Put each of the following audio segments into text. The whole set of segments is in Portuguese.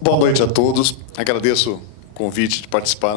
Boa noite a todos. Agradeço o convite de participar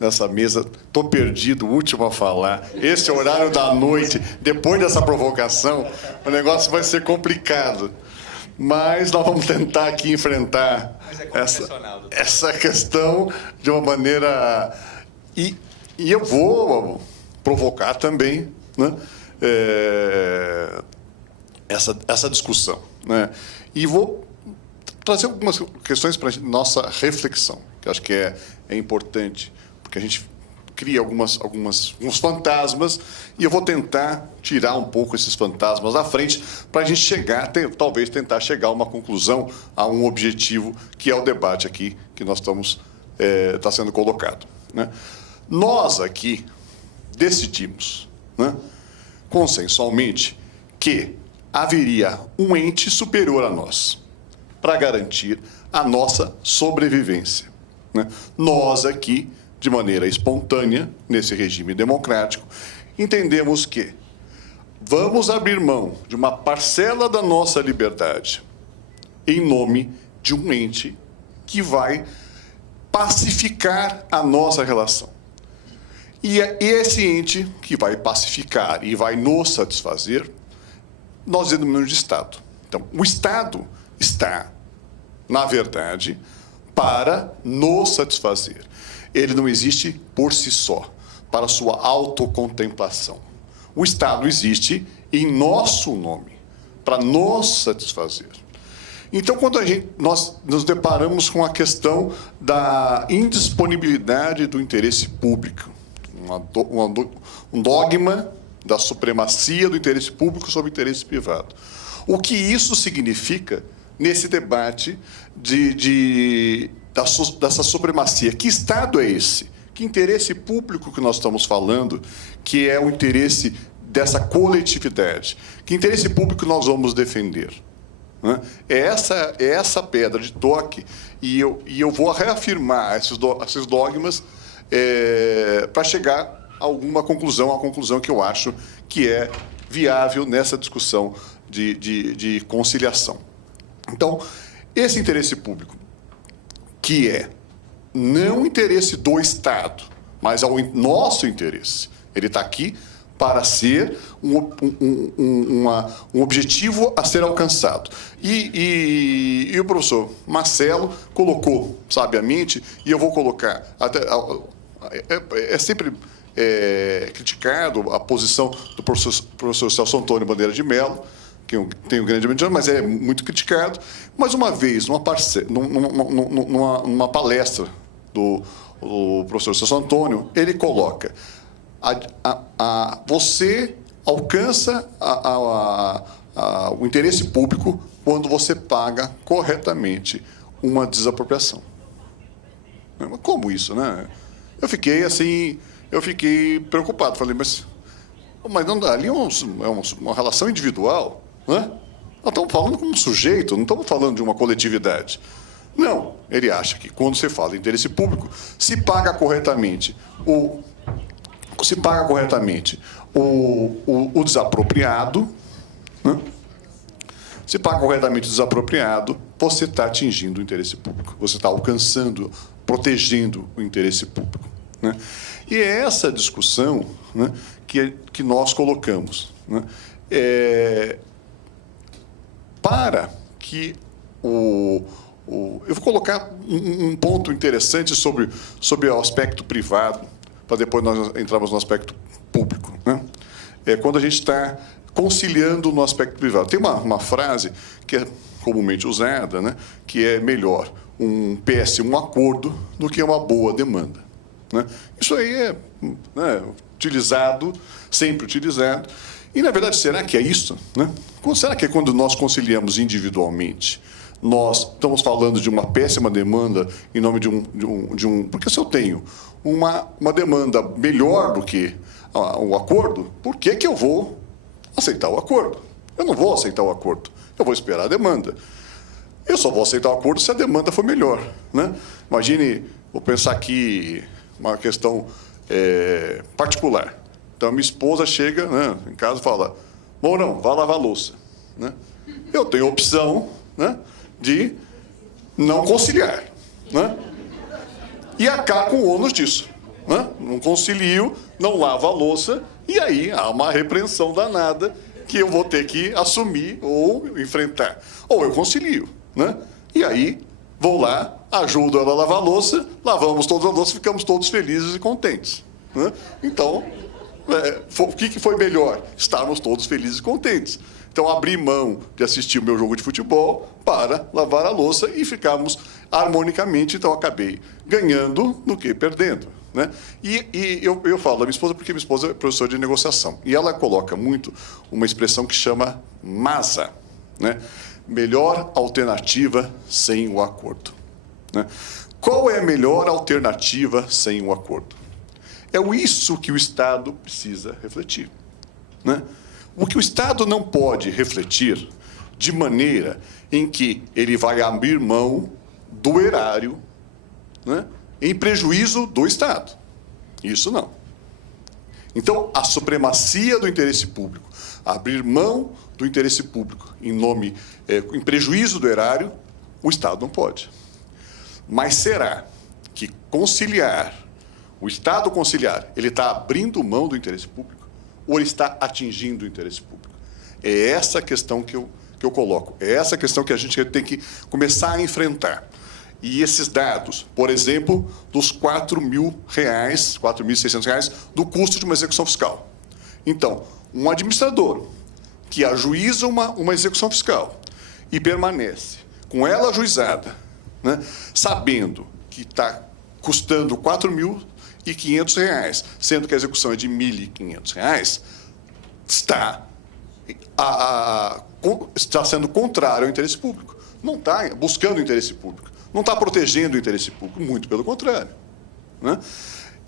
nessa mesa. Estou perdido, o último a falar. Esse horário da noite, depois dessa provocação, o negócio vai ser complicado. Mas nós vamos tentar aqui enfrentar essa questão de uma maneira... E eu vou provocar também, né, essa discussão, né? E vou trazer algumas questões para a nossa reflexão, que eu acho que é importante, porque a gente cria alguns fantasmas, e eu vou tentar tirar um pouco esses fantasmas da frente para a gente chegar, talvez tentar chegar a uma conclusão, a um objetivo, que é o debate aqui que nós está sendo colocado, né? Nós aqui decidimos, né, consensualmente, que haveria um ente superior a nós para garantir a nossa sobrevivência, né? Nós aqui, de maneira espontânea, nesse regime democrático, entendemos que vamos abrir mão de uma parcela da nossa liberdade em nome de um ente que vai pacificar a nossa relação. E esse ente que vai pacificar e vai nos satisfazer, nós denominamos de Estado. Então, o Estado está, na verdade, para nos satisfazer. Ele não existe por si só, para sua autocontemplação. O Estado existe em nosso nome, para nos satisfazer. Então, quando nós nos deparamos com a questão da indisponibilidade do interesse público, um dogma da supremacia do interesse público sobre o interesse privado. O que isso significa nesse debate dessa supremacia? Que Estado é esse? Que interesse público que nós estamos falando, que é o interesse dessa coletividade? Que interesse público nós vamos defender? É essa pedra de toque, e eu vou reafirmar esses dogmas para chegar a alguma conclusão, a conclusão que eu acho que é viável nessa discussão de conciliação. Então, esse interesse público, que é não o interesse do Estado, mas ao nosso interesse, ele está aqui para ser um objetivo a ser alcançado. E o professor Marcelo colocou sabiamente, e eu vou colocar, sempre criticado a posição do professor Celso Antônio Bandeira de Mello, que eu tenho grande admiração, mas é muito criticado. Mas uma vez, numa palestra do professor Celso Antônio, ele coloca: você alcança o interesse público quando você paga corretamente uma desapropriação. Mas como isso, né? Eu fiquei preocupado. Falei, mas não, ali é uma relação individual, né? Nós estamos falando como um sujeito, não estamos falando de uma coletividade. Não, ele acha que quando você fala em interesse público, se paga corretamente o desapropriado, né? Se paga corretamente o desapropriado, você está atingindo o interesse público, você está alcançando, protegendo o interesse público, né? E é essa discussão, né, que nós colocamos, né, para que eu vou colocar um ponto interessante sobre o aspecto privado, para depois nós entrarmos no aspecto público, né? Quando a gente está conciliando no aspecto privado. Tem uma frase que é comumente usada, né, que é melhor um péssimo acordo do que uma boa demanda, né? Isso aí é, né, sempre utilizado. E, na verdade, será que é isso, né? Será que é quando nós conciliamos individualmente, nós estamos falando de uma péssima demanda em nome de um... Porque se eu tenho uma demanda melhor do que o acordo, por que eu vou aceitar o acordo? Eu não vou aceitar o acordo, eu vou esperar a demanda. Eu só vou aceitar o acordo se a demanda for melhor, né? Imagine, vou pensar aqui uma questão particular. Então, minha esposa chega, né, em casa e fala: Mourão, vá lavar a louça, né? Eu tenho a opção, né, de não conciliar, né? E acaba com o ônus disso, né? Não concilio, não lavo a louça, e aí há uma repreensão danada que eu vou ter que assumir ou enfrentar. Ou eu concilio, né? E aí vou lá, ajudo ela a lavar a louça, lavamos todas as louças, ficamos todos felizes e contentes, né? Então, o que foi melhor? Estarmos todos felizes e contentes. Então, abri mão de assistir o meu jogo de futebol para lavar a louça e ficarmos harmonicamente. Então, acabei ganhando do que perdendo, né? E eu falo da minha esposa porque minha esposa é professora de negociação. E ela coloca muito uma expressão que chama MASA, né? Melhor alternativa sem o acordo, né? Qual é a melhor alternativa sem o acordo? É isso que o Estado precisa refletir, né? O que o Estado não pode refletir de maneira em que ele vai abrir mão do erário, né, em prejuízo do Estado. Isso não. Então, a supremacia do interesse público, abrir mão do interesse público em prejuízo do erário, o Estado não pode. Mas será que o Estado conciliar, ele está abrindo mão do interesse público? Ou ele está atingindo o interesse público? É essa a questão que eu coloco. É essa a questão que a gente tem que começar a enfrentar. E esses dados, por exemplo, dos R$4.000, R$4.600 do custo de uma execução fiscal. Então, um administrador que ajuiza uma execução fiscal e permanece com ela ajuizada, né, sabendo que está custando R$4.500, sendo que a execução é de R$1.500, está sendo contrário ao interesse público. Não está buscando o interesse público. Não está protegendo o interesse público. Muito pelo contrário, né?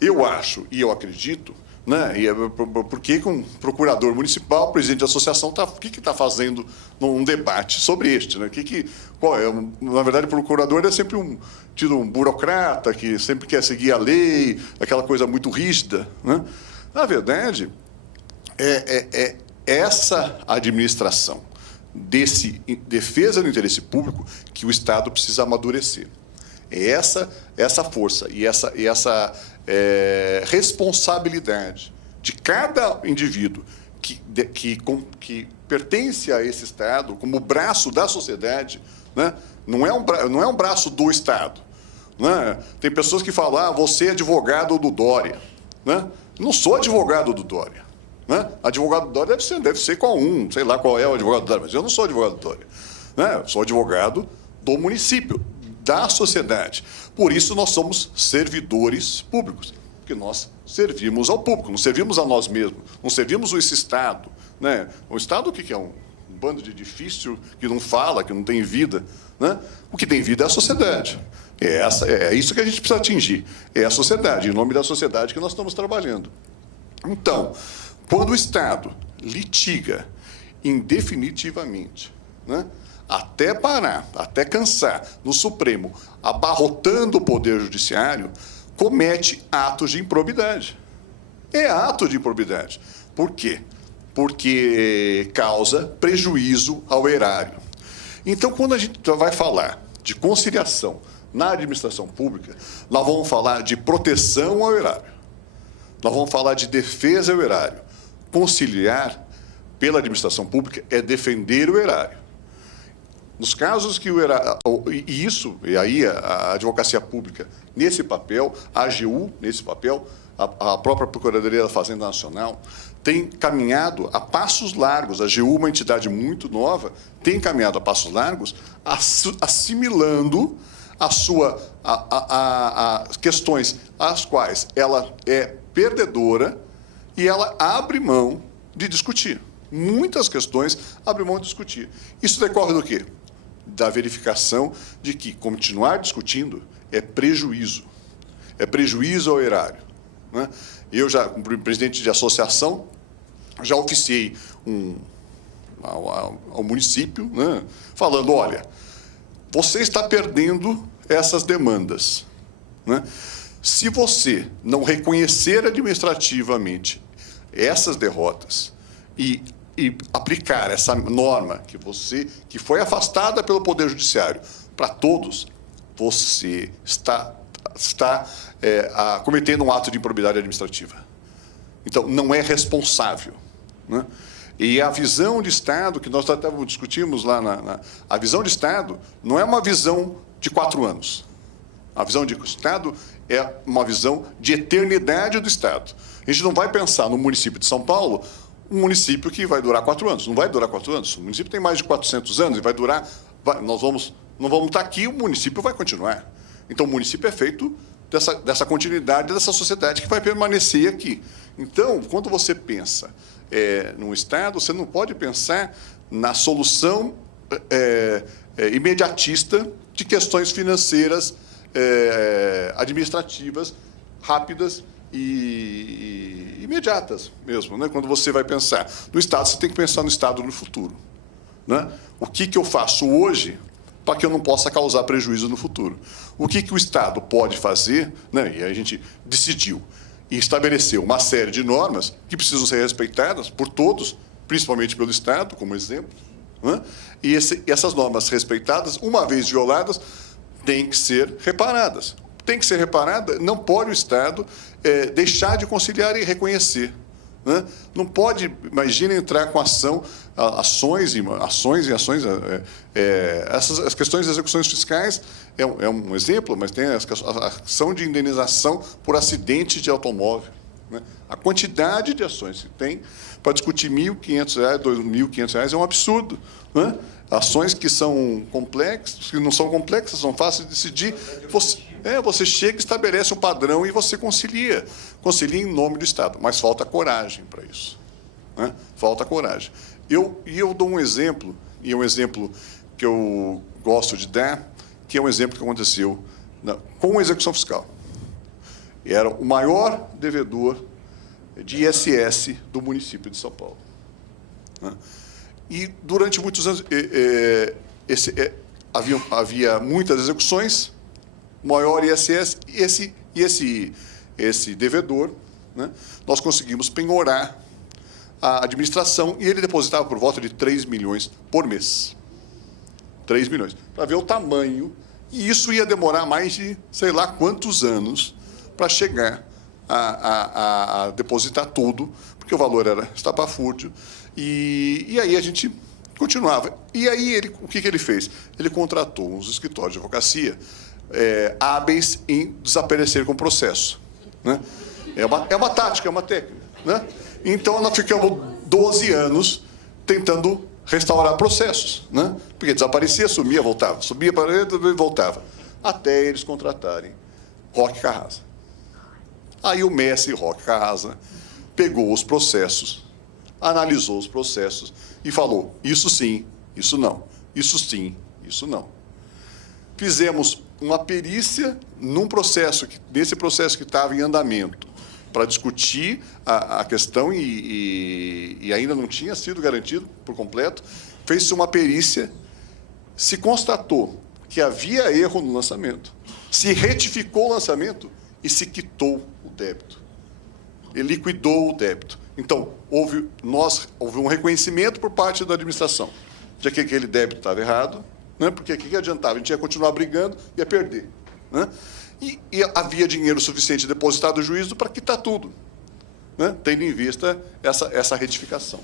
Eu acho e eu acredito, né, e porque com o procurador municipal, o presidente da associação, o que está fazendo num debate sobre este, né? Na verdade, o procurador é sempre um burocrata que sempre quer seguir a lei, aquela coisa muito rígida, né? Na verdade, essa administração desse defesa do interesse público que o Estado precisa amadurecer. É essa força e essa responsabilidade de cada indivíduo que pertence a esse Estado como braço da sociedade, né? Não é um braço do Estado, né? Tem pessoas que falam, você é advogado do Dória, né? Não sou advogado do Dória, né? Advogado do Dória deve ser qual sei lá qual é o advogado do Dória, mas eu não sou advogado do Dória, né? Eu sou advogado do município, da sociedade. Por isso nós somos servidores públicos, porque nós servimos ao público, não servimos a nós mesmos, não servimos esse Estado, né? O Estado, o que é? Um bando de edifício que não fala, que não tem vida, né? O que tem vida é a sociedade. É isso que a gente precisa atingir, é a sociedade, em nome da sociedade que nós estamos trabalhando. Então, quando o Estado litiga indefinitivamente, né, até parar, até cansar, no Supremo, abarrotando o Poder Judiciário, comete atos de improbidade. É ato de improbidade. Por quê? Porque causa prejuízo ao erário. Então, quando a gente vai falar de conciliação na administração pública, nós vamos falar de proteção ao erário. Nós vamos falar de defesa ao erário. Conciliar pela administração pública é defender o erário. Nos casos que o erário... E aí a advocacia pública, nesse papel, a AGU, nesse papel, a própria Procuradoria da Fazenda Nacional, tem caminhado a passos largos. A AGU, uma entidade muito nova, tem caminhado a passos largos, assimilando as questões às quais ela é perdedora e ela abre mão de discutir. Muitas questões abre mão de discutir. Isso decorre do quê? Da verificação de que continuar discutindo é prejuízo. É prejuízo ao erário, né? Eu, como presidente de associação, já oficiei ao município, né, falando, olha, você está perdendo essas demandas, né? Se você não reconhecer administrativamente essas derrotas e aplicar essa norma que foi afastada pelo Poder Judiciário para todos, você está cometendo um ato de improbidade administrativa. Então, não é responsável, né? E a visão de Estado, que nós discutimos lá, a visão de Estado não é uma visão de 4 anos. A visão de Estado é uma visão de eternidade do Estado. A gente não vai pensar no município de São Paulo, um município que vai durar 4 anos. Não vai durar 4 anos. O município tem mais de 400 anos e vai durar... não vamos estar aqui, o município vai continuar. Então, o município é feito dessa continuidade dessa sociedade que vai permanecer aqui. Então, quando você pensa no Estado, você não pode pensar na solução imediatista de questões financeiras, administrativas, rápidas e imediatas mesmo, né? Quando você vai pensar no Estado, você tem que pensar no Estado no futuro, né? O que eu faço hoje para que eu não possa causar prejuízo no futuro? O que o Estado pode fazer, né? E a gente decidiu e estabeleceu uma série de normas que precisam ser respeitadas por todos, principalmente pelo Estado, como exemplo, né? E essas normas respeitadas, uma vez violadas, têm que ser reparadas. Tem que ser reparada, não pode o Estado deixar de conciliar e reconhecer, né? Não pode, imagina, entrar com ações. As questões de execuções fiscais é um exemplo, mas tem a ação de indenização por acidente de automóvel, né? A quantidade de ações que tem para discutir R$ 1.500, R$ 2.500 é um absurdo, né? Ações que são complexas, que não são complexas, são fáceis de decidir. Você chega, estabelece um padrão e você concilia em nome do Estado, mas falta coragem para isso, né? Falta coragem. Eu dou um exemplo, e é um exemplo que eu gosto de dar, que é um exemplo que aconteceu com a execução fiscal. Era o maior devedor de ISS do município de São Paulo, né? E, durante muitos anos, havia muitas execuções, maior ISS, e esse devedor, né, nós conseguimos penhorar a administração e ele depositava por volta de 3 milhões por mês. 3 milhões. Para ver o tamanho. E isso ia demorar mais de, sei lá quantos anos, para chegar a depositar tudo, porque o valor era estapafúrdio. E aí a gente continuava. E aí o que ele fez? Ele contratou uns escritórios de advocacia hábeis em desaparecer com o processo, né? É uma tática, é uma técnica, né? Então, nós ficamos 12 anos tentando restaurar processos, né? Porque desaparecia, sumia, voltava. Subia para dentro e voltava. Até eles contratarem Roque Carrasa. Aí o mestre Roque Carrasa pegou os processos, analisou os processos e falou: isso sim, isso não. Isso sim, isso não. Fizemos uma perícia nesse processo que estava em andamento, para discutir a questão e ainda não tinha sido garantido por completo. Fez-se uma perícia, se constatou que havia erro no lançamento, se retificou o lançamento e se quitou o débito. E liquidou o débito. Então, houve um reconhecimento por parte da administração de que aquele débito estava errado, né? Porque o que adiantava? A gente ia continuar brigando, ia perder, né? E havia dinheiro suficiente depositado no juízo para quitar tudo, né? Tendo em vista essa retificação.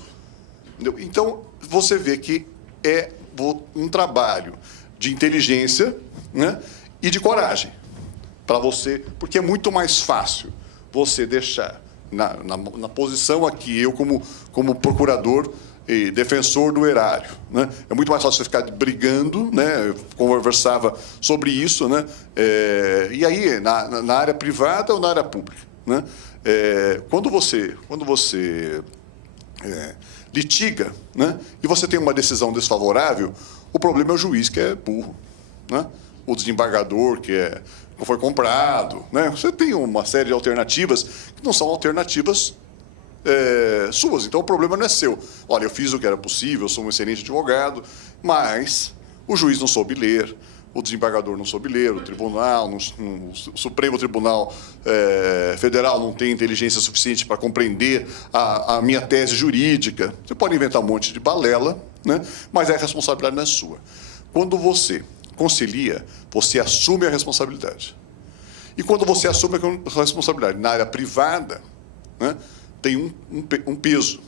Entendeu? Então, você vê que é um trabalho de inteligência, né? E de coragem para você, porque é muito mais fácil você deixar na posição aqui, eu como procurador e defensor do erário, né? É muito mais fácil você ficar brigando, né? Eu conversava sobre isso, né? E aí, na área privada ou na área pública, né? Quando você litiga, né? E você tem uma decisão desfavorável, o problema é o juiz, que é burro, né? O desembargador, que foi comprado, né? Você tem uma série de alternativas que não são alternativas suas. Então, o problema não é seu. Olha, eu fiz o que era possível, eu sou um excelente advogado, mas o juiz não soube ler, o desembargador não soube ler, o tribunal, o Supremo Tribunal Federal não tem inteligência suficiente para compreender a minha tese jurídica. Você pode inventar um monte de balela, né? Mas a responsabilidade não é sua. Quando você concilia, você assume a responsabilidade. E quando você assume a responsabilidade na área privada, né, tem um peso,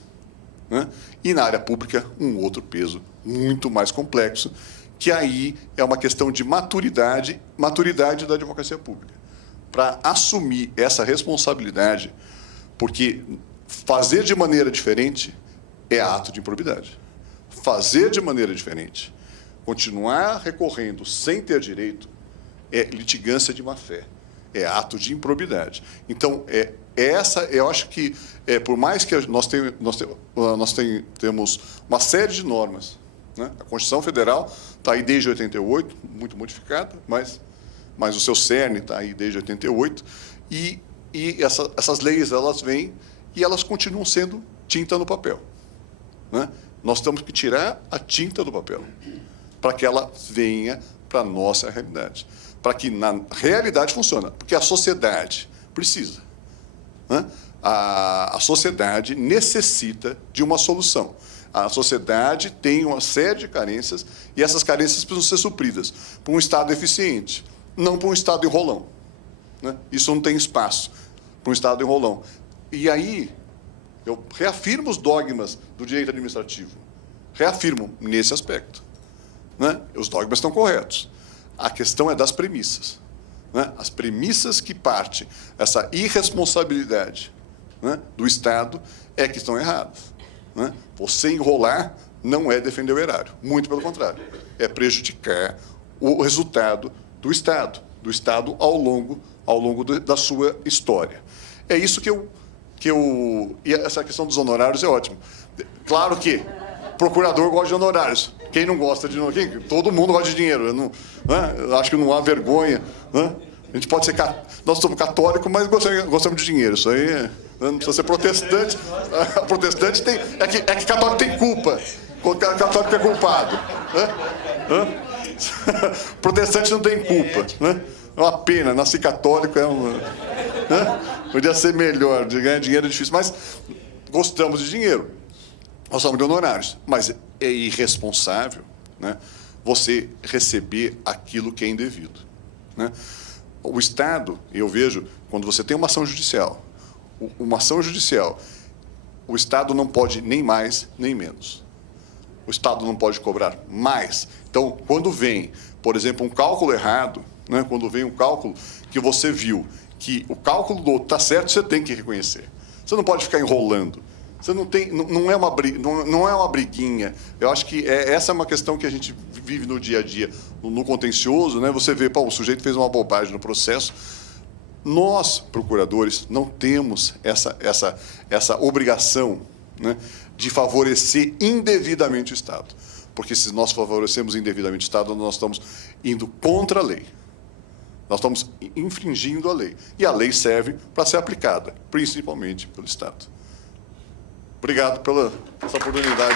né, e na área pública um outro peso muito mais complexo, que aí é uma questão de maturidade da advocacia pública, para assumir essa responsabilidade, porque fazer de maneira diferente é ato de improbidade. Fazer de maneira diferente, continuar recorrendo sem ter direito, é litigância de má-fé, é ato de improbidade. Então, eu acho que, por mais que nós temos uma série de normas, né? A Constituição Federal está aí desde 88, muito modificada, mas o seu cerne está aí desde 88, e essas leis, elas vêm e elas continuam sendo tinta no papel, né? Nós temos que tirar a tinta do papel para que ela venha para a nossa realidade, para que na realidade funcione, porque a sociedade precisa, né? A sociedade necessita de uma solução. A sociedade tem uma série de carências e essas carências precisam ser supridas por um Estado eficiente, não por um Estado enrolão, né? Isso não tem espaço para um Estado enrolão. E aí, eu reafirmo os dogmas do direito administrativo, reafirmo nesse aspecto, né? Os dogmas estão corretos. A questão é das premissas, né? As premissas que partem essa irresponsabilidade, né, do Estado é que estão erradas, né? Você enrolar não é defender o erário, muito pelo contrário, é prejudicar o resultado do Estado ao longo da sua história. É isso que eu... E essa questão dos honorários é ótimo. Claro que procurador gosta de honorários. Quem não gosta de honorários? Todo mundo gosta de dinheiro. Eu acho que não há vergonha, né? A gente pode ser... Nós somos católicos, mas gostamos de dinheiro. Isso aí não precisa ser protestante. Protestante tem... É que católico tem culpa. Católico é culpado, né? Protestante não tem culpa, né? É uma pena. Nascer católico é uma... né? Podia ser melhor, de ganhar dinheiro é difícil, mas gostamos de dinheiro, nós somos de honorários, mas é irresponsável, né, você receber aquilo que é indevido, né? O Estado, eu vejo, quando você tem uma ação judicial, o Estado não pode nem mais nem menos. O Estado não pode cobrar mais. Então, quando vem, por exemplo, um cálculo errado, né, quando vem um cálculo que você viu que o cálculo do outro está certo, você tem que reconhecer. Você não pode ficar enrolando. Você não é uma briguinha. Eu acho que essa é uma questão que a gente vive no dia a dia, no contencioso, né? Você vê, o sujeito fez uma bobagem no processo. Nós, procuradores, não temos essa obrigação, né, de favorecer indevidamente o Estado. Porque se nós favorecemos indevidamente o Estado, nós estamos indo contra a lei. Nós estamos infringindo a lei. E a lei serve para ser aplicada, principalmente pelo Estado. Obrigado pela essa oportunidade.